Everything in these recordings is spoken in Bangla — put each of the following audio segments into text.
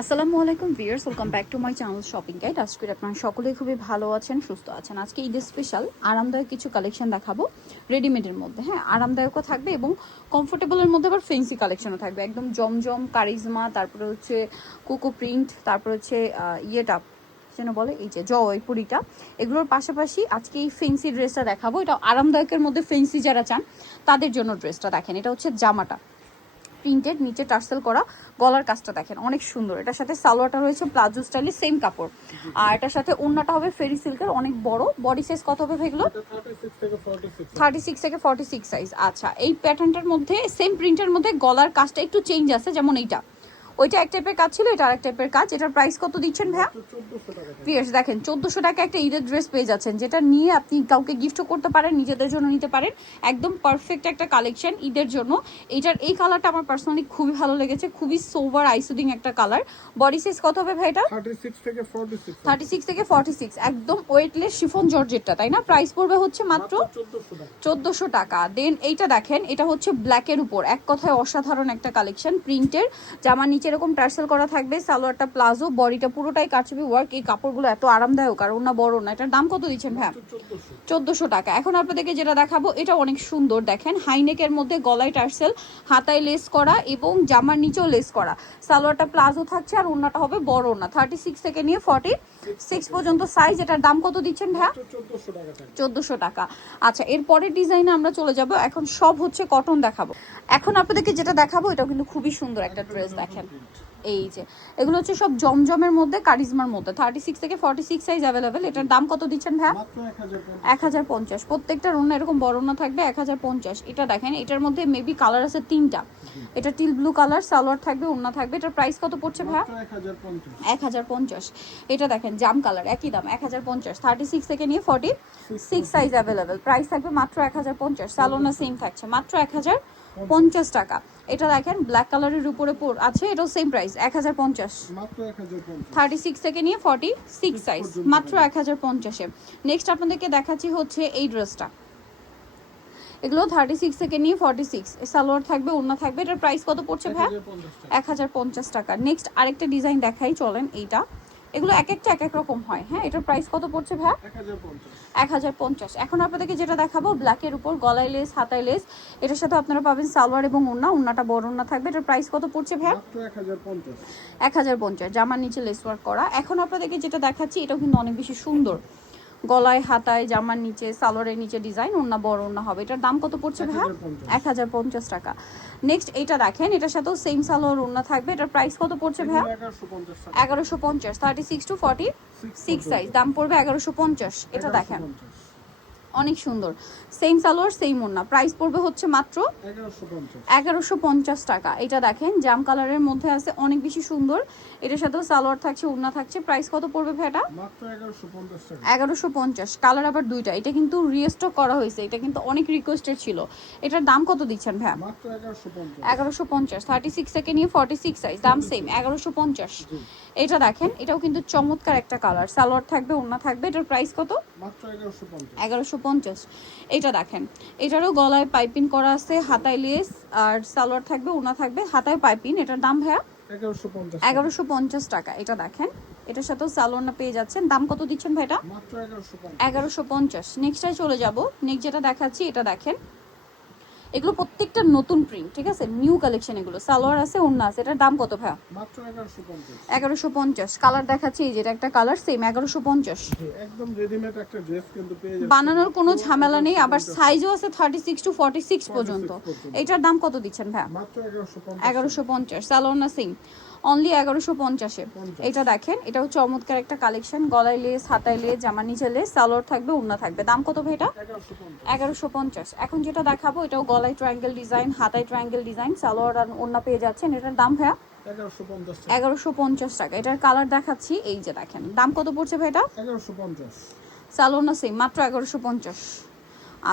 আসসালামু আলাইকুম viewers, welcome back to my channel shopping guide. আজকে আপনারা সকলেই খুবই ভালো আছেন, সুস্থ আছেন। আজকে ঈদের স্পেশাল আরামদায়ক কিছু কালেকশন দেখাবো রেডিমেডের মধ্যে। হ্যাঁ, আরামদায়কও থাকবে এবং কমফোর্টেবলের মধ্যে আবার ফেন্সি কালেকশনও থাকবে। একদম জমজম, কারিজমা, তারপরে হচ্ছে কোকো প্রিন্ট, তারপরে হচ্ছে ইয়েটা যেন বলে এই যে জয়পুরিটা, এগুলোর পাশাপাশি আজকে এই ফেন্সি ড্রেসটা দেখাবো। এটা আরামদায়কের মধ্যে ফেন্সি যারা চান তাদের জন্য ড্রেসটা দেখেন। এটা হচ্ছে জামাটা প্রিন্টেড, নিচে টার্সেল করা, গলার কাজটা দেখেন অনেক সুন্দর। এটার সাথে সালোয়ারটা রয়েছে প্লাজো স্টাইলে সেম কাপড়, আর এটার সাথে ওড়নাটা হবে ফেরি সিল্কের, অনেক বড়। বডি সাইজ কত হবে এগুলো? 36 থেকে 46 সাইজ। আচ্ছা, এই প্যাটার্নটার মধ্যে সেম প্রিন্টের মধ্যে গলার কাজটা একটু চেঞ্জ আছে, যেমন এইটা ওইটা এক টাইপের কাজ ছিল, এটা আরেক টাইপের কাজ। এটার প্রাইস কত দিচ্ছেন ভাইয়া? ভিউয়ার্স দেখেন 1400 টাকা একটা ঈদের ড্রেস পেয়ে যাচ্ছেন, যেটা নিয়ে আপনি কাউকে গিফটও করতে পারেন, নিজেদের জন্য নিতে পারেন। একদম পারফেক্ট একটা কালেকশন ঈদের জন্য। এইটার এই কালারটা আমার পার্সোনালি খুবই ভালো লেগেছে, খুবই সোভার আইসুদিং একটা কালার। বডি সাইজ কত হবে ভাই এটা? 36 থেকে 46, একদম ওয়েটলেস শিফন জর্জেটটা, তাই না? প্রাইস পড়বে হচ্ছে মাত্র 1400 টাকা। দেন এইটা দেখেন, এটা হচ্ছে ব্ল্যাকের উপর, এক কথায় অসাধারণ একটা কালেকশন। প্রিন্টের জামার নিচে এরকম টার্সেল করা থাকবে, সালোয়ারটা প্লাজো, বডিটা পুরোটাই কারচুপি ওয়ার্ক। এই কাপড়গুলো এত আরামদায়ক, আর ওনা বড় না। এটার দাম কত দিচ্ছেন ভাই? 1400 টাকা। এখন আপনাদেরকে যেটা দেখাবো এটা অনেক সুন্দর, দেখেন হাইনেকের মধ্যে গলায় টার্সেল, হাতায় লেস করা এবং জামার নিচেও লেস করা। সালোয়ারটা প্লাজো থাকছে আর ওনাটা হবে বড় না, 36 থেকে নিয়ে 46 পর্যন্ত সাইজ। এটার দাম কত দিচ্ছেন ভাইয়া? 1400 টাকা। আচ্ছা, এর পরের ডিজাইনে আমরা চলে যাব। এখন সব হচ্ছে কটন দেখাবো। এখন আপনাদেরকে যেটা দেখাবো এটাও কিন্তু খুবই সুন্দর একটা ড্রেস দেখেন। এই যে এগুলো হচ্ছে সব জমজমের মধ্যে, কারিজমার মধ্যে, 36 থেকে 46 সাইজ অ্যাভেলেবেল। এটার দাম কত দিচ্ছেন ভাইয়া? 1050। প্রত্যেকটা ওড়না এরকম বড় ওড়না থাকবে, 1050। এটা দেখেন, এটার মধ্যে মেবি কালার আছে তিনটা। এটা টিল ব্লু কালার, সালোয়ার থাকবে, ওড়না থাকবে। এটার প্রাইস কত পড়ছে ভাইয়া? 1050। এটা দেখেন জাম কালার, একই দাম 1050। 36 থেকে নিয়ে 46 সাইজ অ্যাভেলেবেল। প্রাইস থাকবে মাত্র 1050। সালোনা সেম থাকছে মাত্র 1050 টাকা। এটা দেখেন ব্ল্যাক কালারের উপরে আছে, এটাও সেম প্রাইস 1050। 36 থেকে নিয়ে 46 সাইজ মাত্র 1050-এ। নেক্সট আপনাদেরকে দেখাচ্ছি হচ্ছে এই ড্রেসটা। এগুলো 36 থেকে নিয়ে 46, সালোয়ার থাকবে, ওড়না থাকবে। এটার প্রাইস কত পড়ছে ভাই? 1050 টাকা। নেক্সট আরেকটা ডিজাইন দেখাই, চলেন। এইটা এগুলো এক একটা এক এক রকম হয়। হ্যাঁ, এটার প্রাইস কত পড়ছে ভাই? 1050। এখন আপনাদেরকে যেটা দেখাবো ব্ল্যাকের উপর, গলায় লেস, হাতায় লেস। এটার সাথে আপনারা পাবেন সালোয়ার এবং ওড়না, ওড়নাটা বড় ওড়না থাকবে। এটার প্রাইস কত পড়ছে ভাই? 1050। জামার নিচে লেস ওয়ার্ক করা। এখন আপনাদেরকে যেটা দেখাচ্ছি এটাও কিন্তু অনেক বেশি সুন্দর, গলায়, হাতায়, জামার নিচে, সালোয়ারের নিচে ডিজাইন, ওড়না বড় ওড়না হবে। এটার দাম কত পড়ছে ভাই? 1050 টাকা। নেক্সট এইটা দেখেন, এটার সাথেও সেম সালোয়ার ওড়না থাকবে। এটার প্রাইস কত পড়ছে ভাই? 1150। 36 টু 46 সাইজ, দাম পড়বে 1150। এটা দেখেন অনেক সুন্দর, সেম সালোয়ার সেম ওড়না, প্রাইস পড়বে হচ্ছে মাত্র 1150 টাকা। এটা দেখেন জাম কালারের মধ্যে আছে, অনেক বেশি সুন্দর। এটার সাথেও সালোয়ার থাকছে, ওড়না থাকছে। প্রাইস কত পড়বে ভাই এটা? 1150। কালার আবার দুইটা। এটা কিন্তু রিস্টক করা হয়েছে, এটা কিন্তু অনেক রিকোয়েস্টেড ছিল। এটার দাম কত দিচ্ছেন ভাই? 1150। 36 থেকে নিয়ে 46 সাইজ, দাম সেম 1150। এটা দেখেন, এটাও কিন্তু চমৎকার একটা কালার, সালোয়ার থাকবে, ওড়না থাকবে। এটার প্রাইস কত? 1150। এটা দেখেন, এটারও গলায় পাইপিং করা আছে, হাতায় লেস, আর সালোয়ার থাকবে, ওড়না থাকবে, হাতায় পাইপিং। এটার দাম ভাইয়া 1150 টাকা। এটা দেখেন, এটার সাথেও সালোয়ার পেয়ে যাচ্ছেন। দাম কত দিচ্ছেন ভাই এটা? 1150। নেক্সটটাই চলে যাব। নেক্সট যেটা দেখাচ্ছি এটা দেখেন, এগুলো প্রত্যেকটা নতুন প্রিন্ট, ঠিক আছে, নিউ কালেকশন। এগুলো সালোয়ার আছে, ওড়না আছে। এটার দাম কত ভাইয়া? 1150। কালার দেখাচ্ছি, এই যেটা একটা কালার সেম 1150। একদম রেডিমেড একটা ড্রেস কিন্তু পেয়ে যাবেন, বানানোর কোনো ঝামেলা নেই। আবার সাইজও আছে 36 টু 46 পর্যন্ত। এটার দাম কত দিচ্ছেন ভাইয়া? মাত্র 1150। সালোয়ার না সেম, অনলি 1150-এ। এটা দেখেন, এটাও চমৎকার একটা কালেকশন, গলায় লেস, হাতায় লেস, জামার নিচে লেস, সালোয়ার থাকবে, ওড়না থাকবে। দাম কত ভাই এটা? 1150। এখন যেটা দেখাবো এটাও গলায় ট্রায়াঙ্গেল ডিজাইন, হাতায় ট্রায়াঙ্গেল ডিজাইন, সালোয়ার আর ওড়না পেয়ে যাচ্ছেন। এটার দাম ভাইয়া 1150 টাকা। এটার কালার দেখাচ্ছি, এই যে দেখেন। দাম কত পড়ছে ভাই এটা? 1150। সালোয়ার না সেম, মাত্র 1150।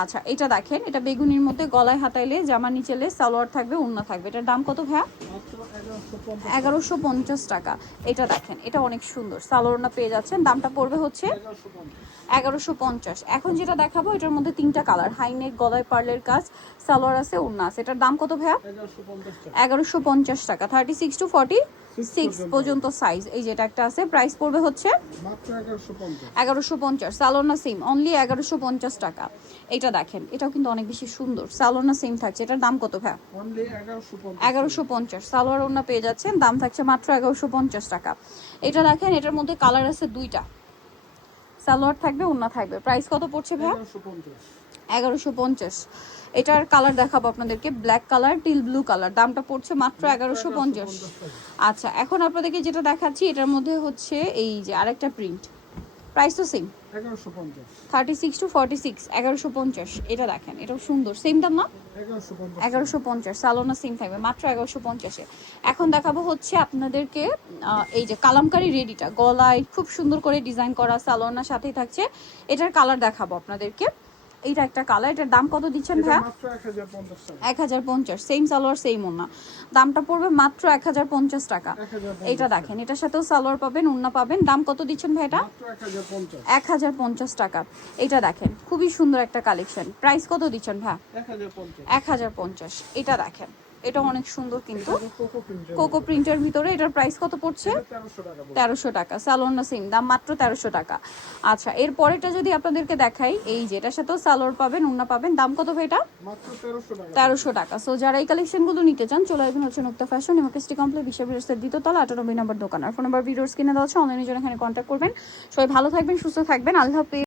আচ্ছা, এটা দেখেন, এটা বেগুনির মধ্যে, গলায় হাতাইলে, জামা নিচেলে, সালোয়ার থাকবে, ওড়না থাকবে। এটার দাম কত ভাইয়া? 1150 টাকা। এটা দেখেন, এটা অনেক সুন্দর, সালোয়ার ওড়না পেয়ে যাচ্ছেন। দামটা পড়বে হচ্ছে 1150। এখন যেটা দেখাবো এটার মধ্যে তিনটা কালার, হাইনেক, গলায় পার্লের কাজ, সালোয়ার আছে, ওড়না আছে। এটার দাম কত ভাইয়া? 1150 টাকা। 36 টু 6 পর্যন্ত সাইজ। এই যেটা একটা আছে, প্রাইস পড়বে হচ্ছে মাত্র 1150। 1150। সালোনা সেম, অনলি 1150 টাকা। এটা দেখেন, এটাও কিন্তু অনেক বেশি সুন্দর। সালোনা সেম থাকছে, এটার দাম কত ভাই? অনলি 1150। 1150। সালোয়ার ওড়না পেয়ে যাচ্ছেন, দাম থাকছে মাত্র 1150 টাকা। এটা দেখেন, এটার মধ্যে কালার আছে দুইটা, সালোয়ার থাকবে ওড়না থাকবে। প্রাইস কত পড়ছে ভাই? 1150। 1150। এটার কালার দেখাবো আপনাদেরকে, black colour, teal blue colour. দামটা পড়ছে মাত্র 1150। আচ্ছা, এখন আপনাদেরকে যেটা দেখাচ্ছি এটার মধ্যে হচ্ছে এই যে আরেকটা প্রিন্ট, প্রাইস তো সেম 1150। 36 টু 46, 1150। এটা দেখেন, এটাও সুন্দর, সেম দাম না? 1150। 1150। সালোনা সেম থাকবে মাত্র 1150-এ। এখন দেখাবো হচ্ছে আপনাদেরকে এই যে কালামকারী রেডিটা, গলায় খুব সুন্দর করে ডিজাইন করা, সালোনার সাথেই থাকছে। এটার কালার দেখাবো আপনাদেরকে। এইটা একটা কালার, এটার দাম কত দিচ্ছেন এটা ভাইয়া? মাত্র 1050 টাকা। 1050। সেম সালোয়ার সেম ওড়না, দামটা পড়বে মাত্র 1050 টাকা। 1050 এটা দেখেন, এটার সাথেও সালোয়ার পাবেন, ওড়না পাবেন। দাম কত দিচ্ছেন ভাই এটা? মাত্র 1050। 1050 টাকা। এটা দেখেন, খুবই সুন্দর একটা কালেকশন। প্রাইস কত দিচ্ছেন ভাই? 1050। 1050। এটা দেখেন, এটা অনেক সুন্দর কিন্তু, এটা কোকো প্রিন্টের। কোকো প্রিন্টের ভিতরে। এটার প্রাইস কত পড়ছে? 1300 টাকা পড়বে। 1300 টাকা। সালোয়ার না সেম দাম, মাত্র 1300 টাকা। আচ্ছা, এর পরেরটা যদি আপনাদেরকে দেখাই, এই যে এটার সাথেও সালোয়ার পাবেন, ওড়না পাবেন। দাম কত ভাই এটা? মাত্র 1300 টাকা। 1300 টাকা। সো যারা এই কালেকশনগুলো নিতে চান চলে আসবেন হচ্ছে নুক্তা ফ্যাশন, ইমার্কেস্টি কমপ্লেক্স, বিশ্ববিদ্যালয়ের দ্বিতীয়তলা, 98 নম্বর দোকান। আর ফোন নাম্বার ভিডিওস কিনে দেওয়া আছে, অনলাইনে জন্য এখানে কন্ট্যাক্ট করবেন। সবাই ভালো থাকবেন, সুস্থ থাকবেন, আল্লাহ হাফেজ।